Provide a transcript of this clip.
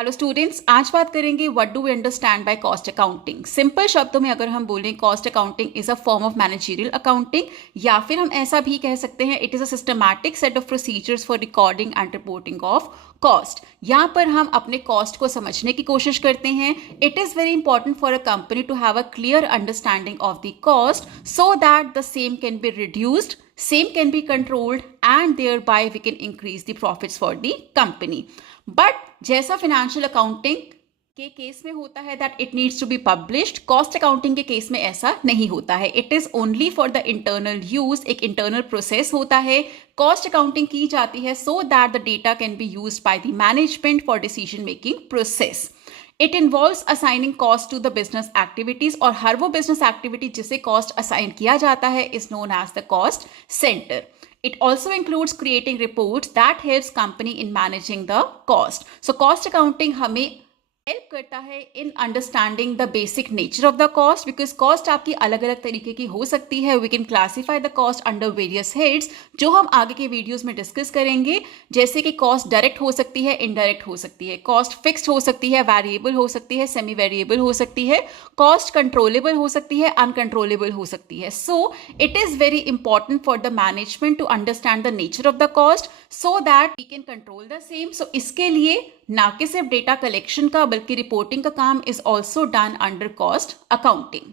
Hello students, आज बात करेंगे what do we understand by cost accounting. Simple शब्दों में अगर हम बोलें, cost accounting is a form of managerial accounting, या फिर हम ऐसा भी कह सकते हैं it is a systematic set of procedures for recording and reporting of cost. यहाँ पर हम अपने कॉस्ट को समझने की कोशिश करते हैं। It is very important for a company to have a clear understanding of the cost so that the same can be reduced, same can be controlled, and thereby we can increase the profits for the company. But जैसा financial accounting के case में होता है that it needs to be published, cost accounting के case में ऐसा नहीं होता है। It is only for the internal use, एक इंटरनल प्रोसेस होता है। कॉस्ट अकाउंटिंग की जाती है so that the data can be used by the management for decision making process. It involves assigning cost to the business activities, और हर वो business activity जिसे कॉस्ट असाइन किया जाता है is known as the cost centre. It also includes creating reports that helps company in managing the cost. So cost accounting हमें help करता है in understanding the basic nature of the cost, because cost आपकी अलग अलग तरीके की हो सकती है. We can classify the cost under various heads, जो हम आगे के वीडियोस में डिस्कस करेंगे. जैसे कि कॉस्ट डायरेक्ट हो सकती है, इनडायरेक्ट हो सकती है, कॉस्ट फिक्स्ड हो सकती है, वेरिएबल हो सकती है, सेमी वेरिएबल हो सकती है, कॉस्ट कंट्रोलेबल हो सकती है, अनकंट्रोलेबल हो सकती है. So it is very important for the management to understand the nature of the cost so that we can control the same. So इसके लिए ना कि सिर्फ डेटा कलेक्शन का बल्कि रिपोर्टिंग का काम is also done under cost accounting.